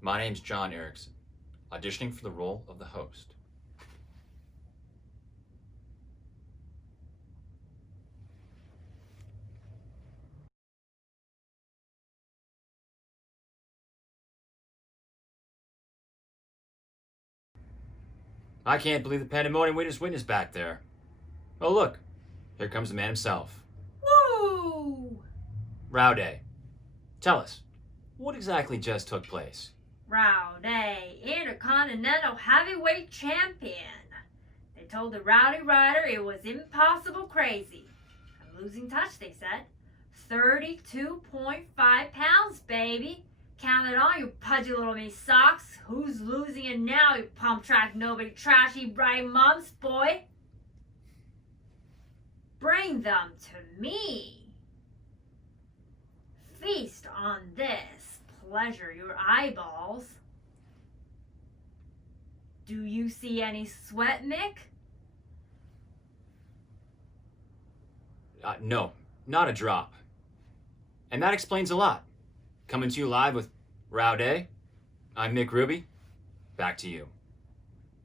My name's John Erickson, auditioning for the role of the host. I can't believe the pandemonium we just witnessed back there. Oh look, here comes the man himself. Woo! Rowdy, tell us, what exactly just took place? Rowdy, Intercontinental Heavyweight Champion. They told the Rowdy Rider it was impossible crazy. A losing touch, they said. 32.5 pounds, baby. Count it on, you pudgy little me socks. Who's losing it now, you pump track nobody trashy bright mums, boy? Bring them to me. Feast on this. Pleasure your eyeballs. Do you see any sweat, Mick? No, not a drop. And that explains a lot. Coming to you live with Rowdy, I'm Mick Ruby. Back to you.